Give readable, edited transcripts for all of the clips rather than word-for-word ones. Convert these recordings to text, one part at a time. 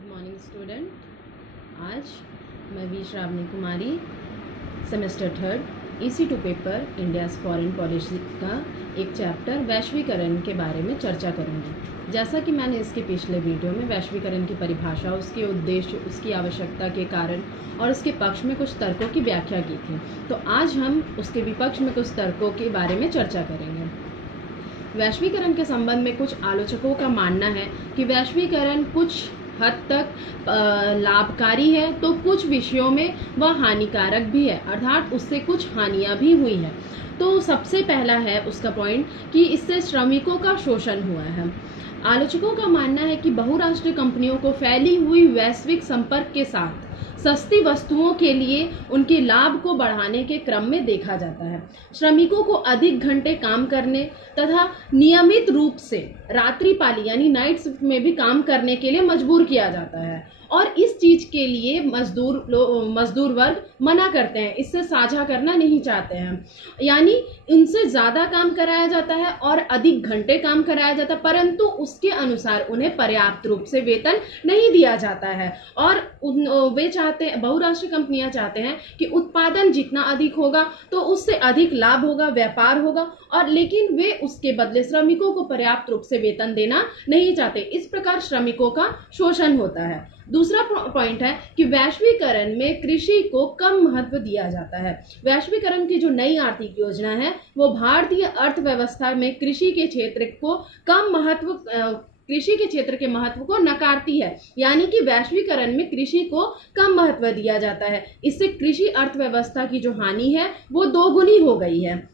Good morning student. आज मैं V Shravani Kumari semester third EC2 paper India's foreign policy का एक चैप्टर वैश्वीकरण के बारे में चर्चा करूंगी। जैसा कि मैंने इसके पिछले वीडियो में वैश्वीकरण की परिभाषा, उसके उद्देश्य, उसकी आवश्यकता के कारण और उसके पक्ष में कुछ तर्कों की व्याख्या की थी, तो आज हम उसके विपक्ष में कुछ तर्कों के बारे में चर्चा करेंगे। वैश्वीकरण के संबंध में कुछ आलोचकों का मानना है कि वैश्वीकरण कुछ हद तक लाभकारी है तो कुछ विषयों में वह हानिकारक भी है, अर्थात उससे कुछ हानियां भी हुई है। तो सबसे पहला है उसका पॉइंट कि इससे श्रमिकों का शोषण हुआ है। आलोचकों का मानना है कि बहुराष्ट्रीय कंपनियों को फैली हुई वैश्विक संपर्क के साथ सस्ती वस्तुओं के लिए उनके लाभ को बढ़ाने के क्रम में देखा जाता है। श्रमिकों को अधिक घंटे काम करने तथा नियमित रूप से रात्रिपाली यानी नाइट शिफ्ट में भी काम करने के लिए मजबूर किया जाता है और इस चीज के लिए मजदूर वर्ग मना करते हैं, इससे साझा करना नहीं चाहते हैं। यानी उनसे ज्यादा काम कराया जाता है और अधिक घंटे काम कराया जाता है, परंतु उसके अनुसार उन्हें पर्याप्त रूप से वेतन नहीं दिया जाता है। और वे चाहते हैं, बहुराष्ट्रीय कंपनियां चाहते हैं कि उत्पादन जितना अधिक होगा तो उससे अधिक लाभ होगा, व्यापार होगा, और लेकिन वे उसके बदले श्रमिकों को पर्याप्त रूप से वेतन देना नहीं चाहते। इस प्रकार श्रमिकों का शोषण होता है। दूसरा पॉइंट है कि वैश्वीकरण में कृषि को कम महत्व दिया जाता है। वैश्वीकरण की जो नई आर्थिक योजना है वो भारतीय अर्थव्यवस्था में कृषि के क्षेत्र के महत्व को नकारती है, यानी कि वैश्वीकरण में कृषि को कम महत्व दिया जाता है। इससे कृषि अर्थव्यवस्था की जो हानि है वो दोगुनी हो गई है।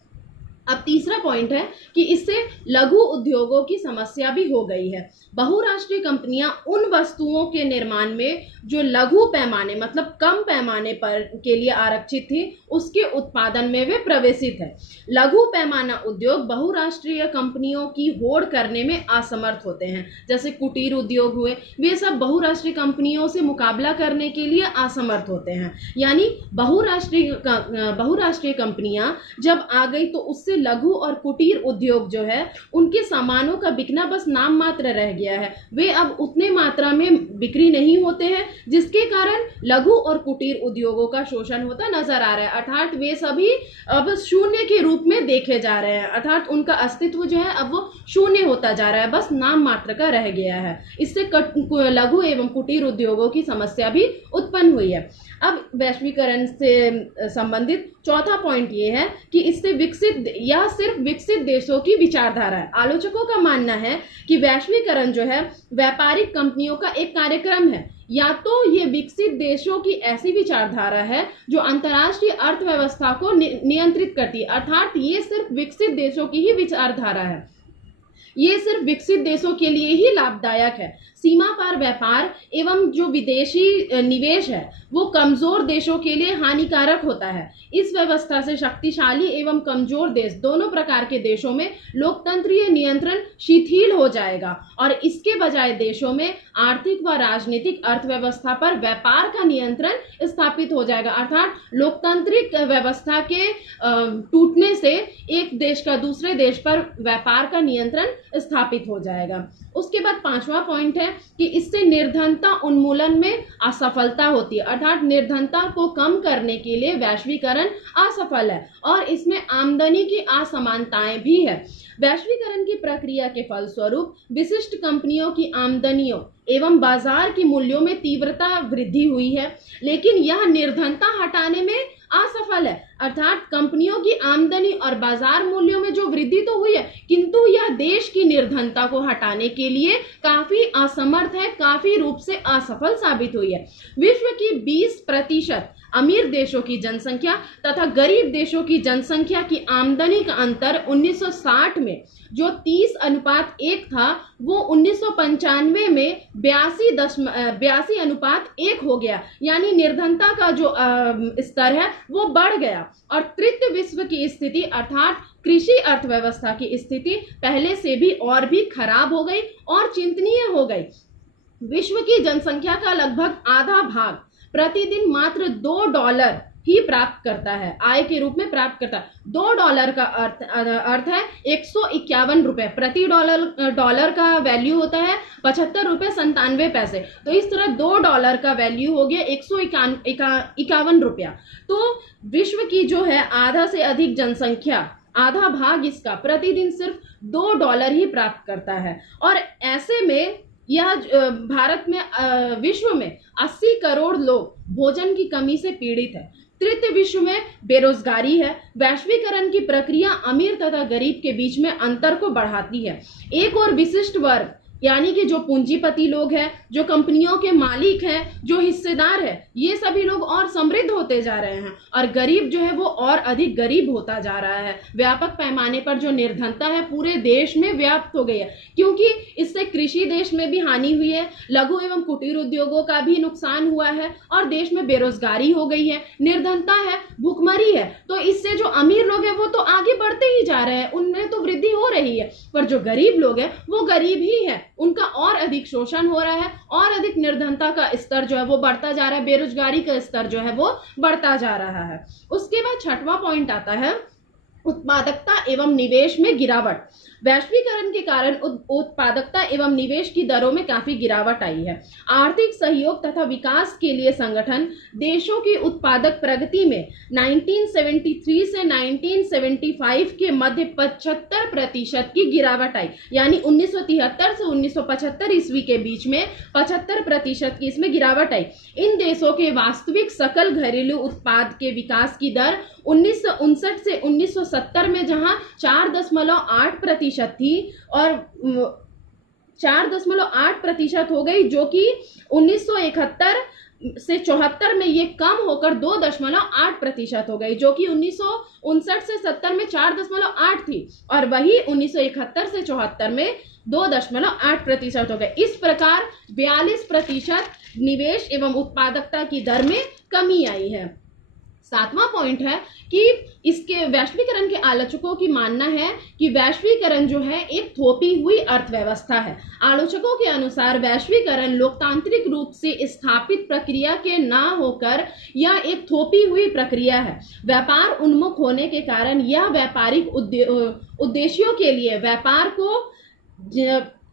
अब तीसरा पॉइंट है कि इससे लघु उद्योगों की समस्या भी हो गई है। बहुराष्ट्रीय कंपनियां उन वस्तुओं के निर्माण में जो लघु पैमाने मतलब कम पैमाने पर के लिए आरक्षित थी, उसके उत्पादन में वे प्रवेशित है। लघु पैमाना उद्योग बहुराष्ट्रीय कंपनियों की होड़ करने में असमर्थ होते हैं, जैसे कुटीर उद्योग हुए, वे सब बहुराष्ट्रीय कंपनियों से मुकाबला करने के लिए असमर्थ होते हैं। यानी बहुराष्ट्रीय कंपनियां जब आ गई तो उससे लघु और कुटीर उद्योग जो है उनके सामानों का बिकना बस नाम मात्र रह गया है। वे अब उतने मात्रा में बिक्री नहीं होते हैं, जिसके कारण लघु और कुटीर उद्योगों का शोषण होता नजर आ रहा है। अर्थात वे सभी अब शून्य के रूप में देखे जा रहे हैं, अर्थात उनका अस्तित्व जो है अब वो शून्य होता जा रहा है, बस नाम मात्र का रह गया है। इससे लघु एवं कुटीर उद्योगों की समस्या भी उत्पन्न हुई है। अब वैश्वीकरण से संबंधित चौथा पॉइंट ये है कि इससे यह सिर्फ विकसित देशों की विचारधारा है। आलोचकों का मानना है कि वैश्वीकरण जो है व्यापारिक कंपनियों का एक कार्यक्रम है, या तो ये विकसित देशों की ऐसी विचारधारा है जो अंतर्राष्ट्रीय अर्थव्यवस्था को नियंत्रित करती है, अर्थात ये सिर्फ विकसित देशों की ही विचारधारा है, ये सिर्फ विकसित देशों के लिए ही लाभदायक है। सीमा पार व्यापार एवं जो विदेशी निवेश है वो कमजोर देशों के लिए हानिकारक होता है। इस व्यवस्था से शक्तिशाली एवं कमजोर देश दोनों प्रकार के देशों में लोकतंत्रीय नियंत्रण शिथिल हो जाएगा और इसके बजाय देशों में आर्थिक व राजनीतिक अर्थव्यवस्था पर व्यापार का नियंत्रण स्थापित हो जाएगा। अर्थात लोकतांत्रिक व्यवस्था के टूटने से एक देश का दूसरे देश पर व्यापार का नियंत्रण स्थापित हो जाएगा। उसके बाद पांचवा पॉइंट है कि इससे निर्धनता उन्मूलन में असफलता होती है, अर्थात निर्धनता को कम करने के लिए वैश्वीकरण असफल है और इसमें आमदनी की असमानताएं भी है। वैश्वीकरण की प्रक्रिया के फलस्वरूप विशिष्ट कंपनियों की आमदनियों एवं बाजार की मूल्यों में तीव्रता वृद्धि हुई है, लेकिन यह निर्धनता हटाने में असफल है। अर्थात कंपनियों की आमदनी और बाजार मूल्यों में जो वृद्धि तो हुई है, किंतु यह देश की निर्धनता को हटाने के लिए काफी असमर्थ है, काफी रूप से असफल साबित हुई है। विश्व की 20% अमीर देशों की जनसंख्या तथा गरीब देशों की जनसंख्या की आमदनी का अंतर 1960 में जो 30:1 था वो 1995 में 82:1 हो गया। यानी निर्धनता का जो स्तर है वो बढ़ गया और तृतीय विश्व की स्थिति अर्थात कृषि अर्थव्यवस्था की स्थिति पहले से भी और भी खराब हो गई और चिंतनीय हो गई। विश्व की जनसंख्या का लगभग आधा भाग प्रतिदिन मात्र $2 ही प्राप्त करता है, आय के रूप में प्राप्त करता है। $2 का अर्थ है 151 रुपए प्रति डॉलर का वैल्यू होता है 75 रुपए 97 पैसे। तो इस तरह $2 का वैल्यू हो गया 151 रुपया। तो विश्व की जो है आधा से अधिक जनसंख्या, आधा भाग इसका प्रतिदिन सिर्फ $2 ही प्राप्त करता है। और ऐसे में यह भारत में विश्व में 80 करोड़ लोग भोजन की कमी से पीड़ित है। तृतीय विश्व में बेरोजगारी है। वैश्वीकरण की प्रक्रिया अमीर तथा गरीब के बीच में अंतर को बढ़ाती है। एक और विशिष्ट वर्ग यानी कि जो पूंजीपति लोग हैं, जो कंपनियों के मालिक हैं, जो हिस्सेदार है, ये सभी लोग और समृद्ध होते जा रहे हैं और गरीब जो है वो और अधिक गरीब होता जा रहा है। व्यापक पैमाने पर जो निर्धनता है पूरे देश में व्याप्त हो गई है, क्योंकि इससे कृषि देश में भी हानि हुई है, लघु एवं कुटीर उद्योगों का भी नुकसान हुआ है और देश में बेरोजगारी हो गई है, निर्धनता है, भूखमरी है। तो इससे जो अमीर लोग हैं वो तो आगे बढ़ते ही जा रहे हैं, उनमें तो वृद्धि हो रही है, पर जो गरीब लोग हैं वो गरीब ही है, उनका और अधिक शोषण हो रहा है और अधिक निर्धनता का स्तर जो है वो बढ़ता जा रहा है, बेरोजगारी का स्तर जो है वो बढ़ता जा रहा है। उसके बाद छठवां पॉइंट आता है उत्पादकता एवं निवेश में गिरावट। वैश्वीकरण के कारण उत्पादकता एवं निवेश की दरों में काफी गिरावट आई है। आर्थिक सहयोग तथा विकास के लिए संगठन देशों की उत्पादक प्रगति में 1973 से 1975 के मध्य 75% की गिरावट आई, यानी 1973 से 1975 ईस्वी के बीच में 75% की इसमें गिरावट आई। इन देशों के वास्तविक सकल घरेलू उत्पाद के विकास की दर 1959 से 1970 में जहां 4.8% थी और 4.8% हो गई, जो कि 1971 से 74 में ये कम होकर 2.8% हो गई, जो कि 1959 से 70 में 4.8 थी और वही 1971 से 74 में 2.8% हो गए। इस प्रकार 42% निवेश एवं उत्पादकता की दर में कमी आई है। सातवां पॉइंट है कि इसके वैश्वीकरण के आलोचकों की मानना है कि वैश्वीकरण जो है एक थोपी हुई अर्थव्यवस्था है। आलोचकों के अनुसार वैश्वीकरण लोकतांत्रिक रूप से स्थापित प्रक्रिया के ना होकर यह एक थोपी हुई प्रक्रिया है। व्यापार उन्मुख होने के कारण यह व्यापारिक उद्देश्यों के लिए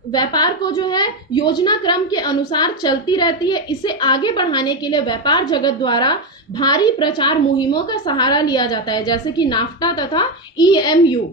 व्यापार को जो है योजना क्रम के अनुसार चलती रहती है। इसे आगे बढ़ाने के लिए व्यापार जगत द्वारा भारी प्रचार मुहिमों का सहारा लिया जाता है, जैसे कि नाफ्टा तथा EMU।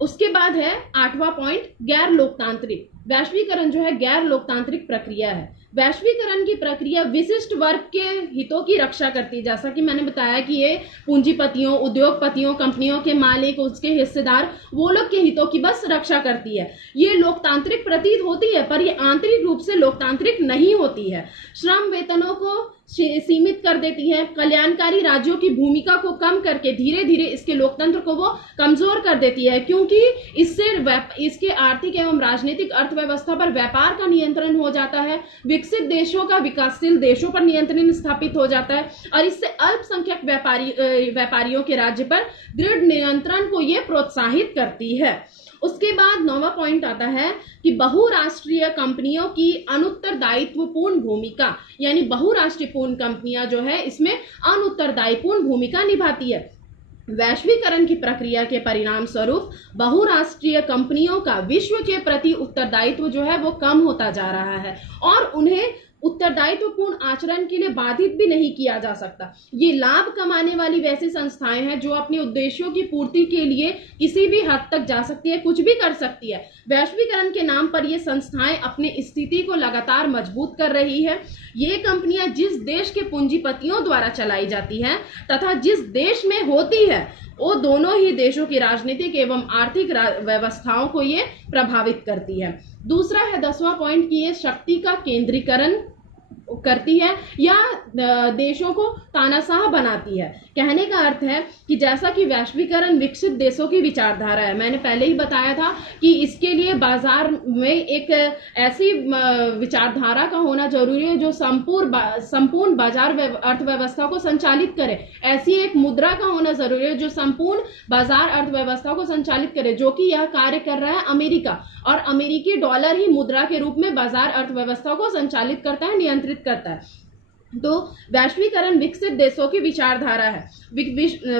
उसके बाद है आठवां पॉइंट गैर लोकतांत्रिक। वैश्वीकरण जो है गैर लोकतांत्रिक प्रक्रिया है। वैश्वीकरण की प्रक्रिया विशिष्ट वर्ग के हितों की रक्षा करती है, जैसा कि मैंने बताया कि ये पूंजीपतियों, उद्योगपतियों, कंपनियों के मालिक, उसके हिस्सेदार, वो लोग के हितों की बस रक्षा करती है। ये लोकतांत्रिक प्रतीत होती है पर ये आंतरिक रूप से लोकतांत्रिक नहीं होती है। श्रम वेतनों को सीमित कर देती है, कल्याणकारी राज्यों की भूमिका को कम करके धीरे धीरे इसके लोकतंत्र को वो कमजोर कर देती है, क्योंकि इससे इसके आर्थिक एवं राजनीतिक अर्थव्यवस्था पर व्यापार का नियंत्रण हो जाता है। विकसित देशों का विकासशील देशों पर नियंत्रण स्थापित हो जाता है और इससे अल्पसंख्यक व्यापारियों के राज्य पर दृढ़ नियंत्रण को ये प्रोत्साहित करती है। उसके बाद 9वां पॉइंट आता है कि बहुराष्ट्रीय कंपनियों की अनुत्तरदायित्वपूर्ण भूमिका, यानी बहुराष्ट्रीय पूर्ण कंपनियां जो है इसमें अनुत्तरदायीपूर्ण भूमिका निभाती है। वैश्वीकरण की प्रक्रिया के परिणाम स्वरूप बहुराष्ट्रीय कंपनियों का विश्व के प्रति उत्तरदायित्व जो है वो कम होता जा रहा है और उन्हें उत्तरदायित्वपूर्ण आचरण के लिए बाधित भी नहीं किया जा सकता। ये लाभ कमाने वाली वैसी संस्थाएं हैं जो अपने उद्देश्यों की पूर्ति के लिए किसी भी हद तक जा सकती है, कुछ भी कर सकती है। वैश्वीकरण के नाम पर ये संस्थाएं अपनी स्थिति को लगातार मजबूत कर रही है। ये कंपनियां जिस देश के पूंजीपतियों द्वारा चलाई जाती हैं तथा जिस देश में होती है वो दोनों ही देशों की राजनीतिक एवं आर्थिक व्यवस्थाओं को ये प्रभावित करती है। दूसरा है 10वां पॉइंट कि ये शक्ति का केंद्रीकरण करती है या देशों को तानाशाह बनाती है। कहने का अर्थ है कि जैसा कि वैश्वीकरण विकसित देशों की विचारधारा है, मैंने पहले ही बताया था कि इसके लिए बाजार में एक ऐसी विचारधारा का होना जरूरी है जो संपूर्ण बाजार अर्थव्यवस्था को संचालित करे। ऐसी एक मुद्रा का होना जरूरी है जो संपूर्ण बाजार अर्थव्यवस्था को संचालित करे, जो कि यह कार्य कर रहा है अमेरिका, और अमेरिकी डॉलर ही मुद्रा के रूप में बाजार अर्थव्यवस्था को संचालित करता है, नियंत्रित करता है। तो वैश्वीकरण विकसित देशों की विचारधारा है।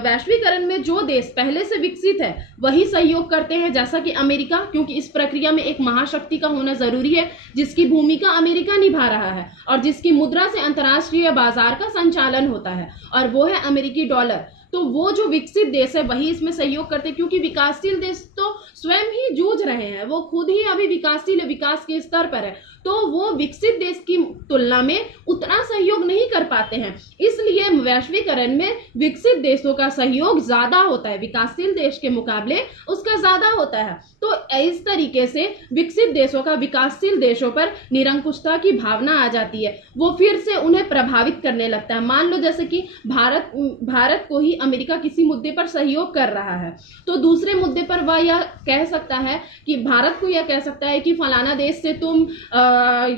वैश्वीकरण में जो देश पहले से विकसित है वही सहयोग करते हैं, जैसा कि अमेरिका, क्योंकि इस प्रक्रिया में एक महाशक्ति का होना जरूरी है जिसकी भूमिका अमेरिका निभा रहा है और जिसकी मुद्रा से अंतर्राष्ट्रीय बाजार का संचालन होता है, और वो है अमेरिकी डॉलर। तो वो जो विकसित देश है वही इसमें सहयोग करते हैं, क्योंकि विकासशील देश तो स्वयं ही जूझ रहे हैं, वो खुद ही अभी विकासशील विकास के स्तर पर है, तो वो विकसित देश की तुलना में उतना सहयोग नहीं कर पाते हैं। इसलिए वैश्वीकरण में विकसित देशों का सहयोग ज्यादा होता है, विकासशील देश के मुकाबले उसका ज्यादा होता है। तो इस तरीके से विकसित देशों का विकासशील देशों पर निरंकुशता की भावना आ जाती है, वो फिर से उन्हें प्रभावित करने लगता है। मान लो जैसे कि भारत को ही अमेरिका किसी मुद्दे पर सहयोग कर रहा है, तो दूसरे मुद्दे पर वह यह कह सकता है कि भारत को यह कह सकता है कि फलाना देश से तुम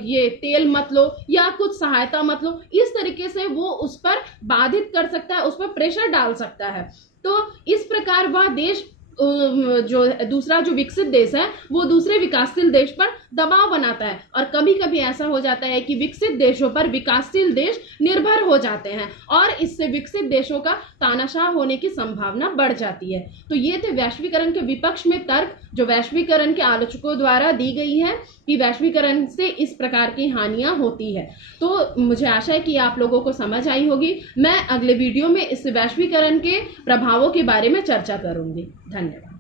ये तेल मत लो या कुछ सहायता मत लो, इस तरीके से वो उस पर बाधित कर सकता है, उस पर प्रेशर डाल सकता है। तो इस प्रकार वह देश जो दूसरा जो विकसित देश है वो दूसरे विकासशील देश पर दबाव बनाता है, और कभी कभी ऐसा हो जाता है कि विकसित देशों पर विकासशील देश निर्भर हो जाते हैं और इससे विकसित देशों का तानाशाह होने की संभावना बढ़ जाती है। तो ये थे वैश्वीकरण के विपक्ष में तर्क जो वैश्वीकरण के आलोचकों द्वारा दी गई है कि वैश्वीकरण से इस प्रकार की हानियां होती है। तो मुझे आशा है कि आप लोगों को समझ आई होगी। मैं अगले वीडियो में इस वैश्वीकरण के प्रभावों के बारे में चर्चा करूंगी। धन्यवाद।